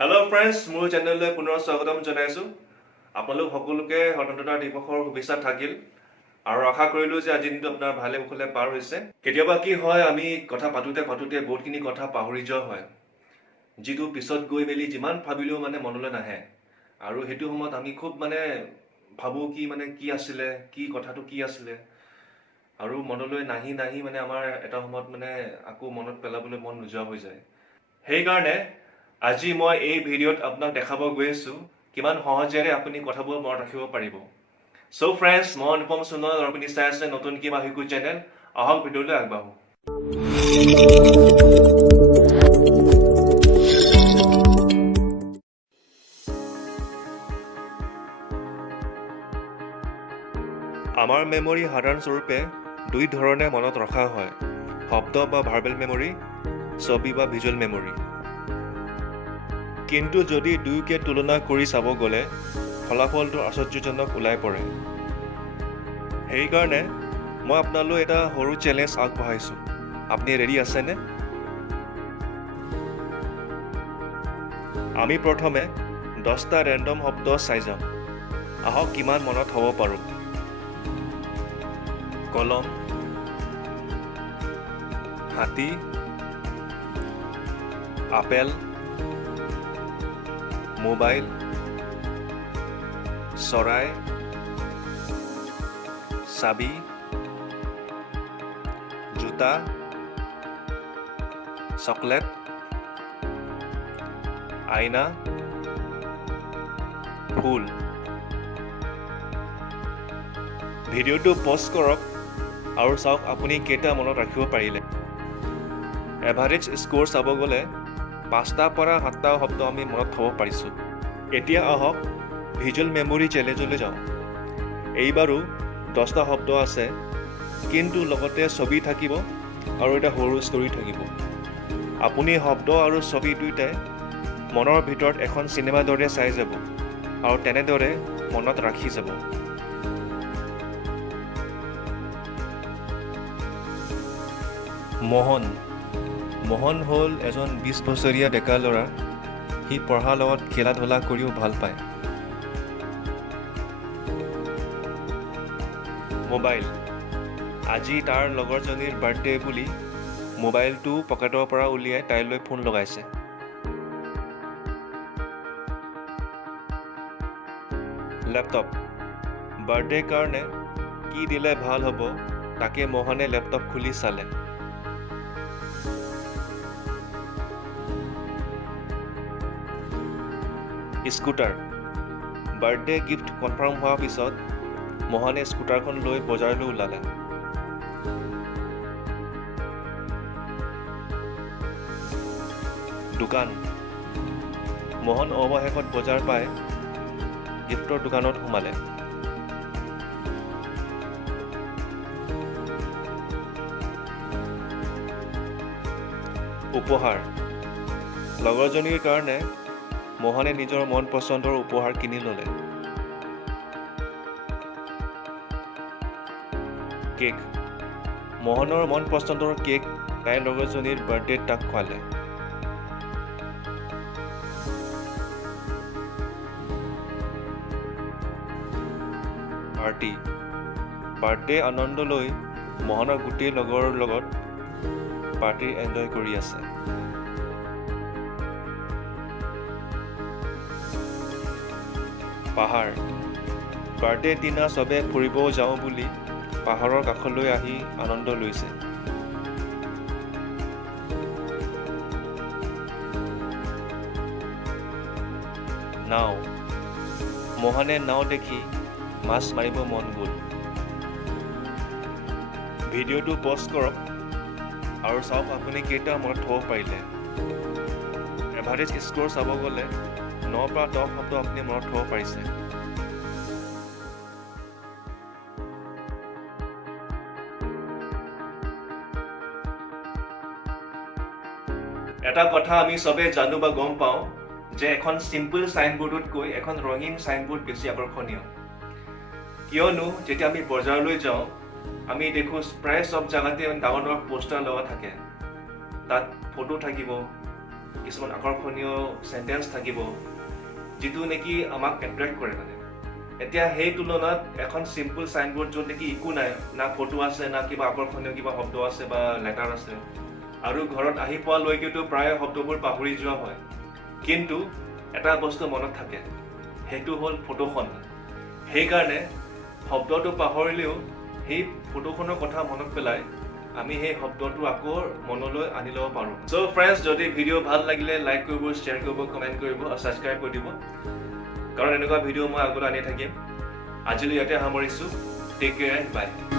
Hello' friends, মোৰ চেনেললৈ পুনৰ স্বাগতম জনাইছোঁ। আপোনালোক সকলোকে স্বতন্ত্ৰতা দিৱসৰ শুভেচ্ছা থাকিল আৰু আশা কৰিলোঁ যে আজিৰ দিনটো আপোনাৰ ভালে কুশলে পাৰ হৈছে। কেতিয়াবা কি হয়, আমি কথা পাতোঁতে বহুতখিনি কথা পাহৰি যোৱা হয়, যিটো পিছত গৈ মেলি যিমান ভাবিলেও মনলৈ নাহে। আৰু সেইটো সময়ত আমি খুব ভাবোঁ কি আছিলে, কথাটো কি আছিলে, আৰু মনলৈ নাহি আমাৰ এটা সময়ত আকৌ মনত পেলাবলৈ মন নোযোৱা হৈ যায়। সেইকাৰণে আজি মই এই ভিডিঅ'ত আপোনাক দেখাব গৈ আছোঁ কিমান সহজেৰে আপুনি কথাবোৰ মনত ৰাখিব পাৰিব। চ' ফ্ৰেণ্ডছ, মই অনুপম সোণোৱাল আৰু আপুনি চাই আছে নতুন কিবা শিকো চেনেল। আহক ভিডিঅ'লৈ আগবাঢ়ো। আমাৰ মেমৰি সাধাৰণস্বৰূপে দুই ধৰণে মনত ৰখা হয়: শব্দ বা ভাৰ্বেল মেমৰি, ছবি বা ভিজুৱেল মেমৰি। কিন্তু যদি দুয়োকে তুলনা কৰি চাব গ'লে ফলাফলটো আশ্চৰ্যজনক ওলাই পৰে। সেইকাৰণে মই আপোনালৈ এটা সৰু চেলেঞ্জ আগবঢ়াইছোঁ। আপুনি ৰেডি আছেনে? আমি প্ৰথমে 10টা ৰেণ্ডম শব্দ চাই যাম। আহক কিমান মনত হ'ব পাৰোঁ। কলম, হাতী, আপেল, মোবাইল, চৰাই, চাবি, জোতা, চকলেট, আইনা, ফুল। ভিডিঅ'টো পজ কৰক আৰু চাওক আপুনি কেইটা মনত ৰাখিব পাৰিলে। এভাৰেজ স্ক'ৰ চাব গ'লে 5টাৰ পৰা 7টা শব্দ আমি মনত থ'ব পাৰিছোঁ। এতিয়া আহক ভিজুৱেল মেমৰি চেলেঞ্জলৈ যাওঁ। এইবাৰো 10টা শব্দ আছে, কিন্তু লগতে ছবি থাকিব আৰু এটা সৰু ষ্টৰি থাকিব। আপুনি শব্দ আৰু ছবি দুয়োটাই মনৰ ভিতৰত এখন চিনেমাৰ দৰে চাই যাব আৰু তেনেদৰে মনত ৰাখি যাব। মোহন হ'ল এজন 20 বছৰীয়া ডেকা ল'ৰা। সি পঢ়াৰ লগত খেলা ধূলা কৰিও ভাল পায়। মোবাইল। আজি তাৰ লগৰজনীৰ বাৰ্থডে বুলি মোবাইলটো পকেটৰ পৰা উলিয়াই তাইলৈ ফোন লগাইছে। লেপটপ। বাৰ্থডে কাৰণে কি দিলে ভাল হ'ব তাকে মোহনে লেপটপ খুলি চালে। স্কুটাৰ। বাৰ্থডে গিফ্ট কনফাৰ্ম হোৱাৰ পিছত মোহনে স্কুটাৰখন লৈ বজাৰলৈ ওলালে। দোকান। মোহন অৱশেষত বজাৰ পাই গিফ্টৰ দোকানত সোমালে। উপহাৰ। লগৰজনীৰ কাৰণে মোহনে নিজৰ মন পচন্দৰ উপহাৰ কিনি ল'লে। কেক। মোহনৰ মন পচন্দৰ কেক তাইৰ লগৰজনীৰ বাৰ্থডেত তাক খোৱালে। পাৰ্টি। বাৰ্থডে আনন্দ লৈ মোহনৰ গোটেই লগৰৰ লগত পাৰ্টি এনজয় কৰি আছে। পাহাৰ। বাৰ্থডে দিনা চবে ফুৰিব যাওঁ বুলি পাহাৰৰ কাষলৈ আহি আনন্দ লৈছে। নাও। মোহনে নাও দেখি মাছ মাৰিব মন গ'ল। ভিডিঅ'টো পজ কৰক আৰু চাওক আপুনি কেইটা মনত থ'ব পাৰিলে। এভাৰেজ স্ক'ৰ চাব গ'লে 9 পৰা 10 শব্দ আপুনি মনত থ'ব পাৰিছে। এটা কথা আমি চবে জানো বা গম পাওঁ যে এখন চিম্পল চাইনবোৰ্ডতকৈ এখন ৰঙীন চাইনবোৰ্ড বেছি আকৰ্ষণীয়। কিয়নো যেতিয়া আমি বজাৰলৈ যাওঁ আমি দেখোঁ প্ৰায় চব জেগাতে ডাঙৰ ডাঙৰ পোষ্টাৰ লগা থাকে। তাত ফটো থাকিব, কিছুমান আকৰ্ষণীয় চেণ্টেন্স থাকিব যিটো নেকি আমাক এট্ৰেক্ট কৰে মানে। এতিয়া সেই তুলনাত এখন চিম্পল চাইনবোৰ্ড য'ত নেকি একো নাই, না ফটো আছে, না কিবা আকৰ্ষণীয় কিবা শব্দ আছে বা লেটাৰ আছে, আৰু ঘৰত আহি পোৱালৈকেতো প্ৰায় শব্দবোৰ পাহৰি যোৱা হয়। কিন্তু এটা বস্তু মনত থাকে, সেইটো হ'ল ফটোখন। সেইকাৰণে শব্দটো পাহৰিলেও সেই ফটোখনৰ কথা মনত পেলাই আমি সেই শব্দটো আকৌ মনলৈ আনি ল'ব পাৰোঁ। চ' ফ্ৰেণ্ডছ, যদি ভিডিঅ' ভাল লাগিলে লাইক কৰিব, শ্বেয়াৰ কৰিব, কমেণ্ট কৰিব আৰু ছাবস্ক্ৰাইব কৰি দিব, কাৰণ এনেকুৱা ভিডিঅ' মই আগলৈ আনি থাকিম। আজিলৈ ইয়াতে সামৰিছোঁ। Take care and by.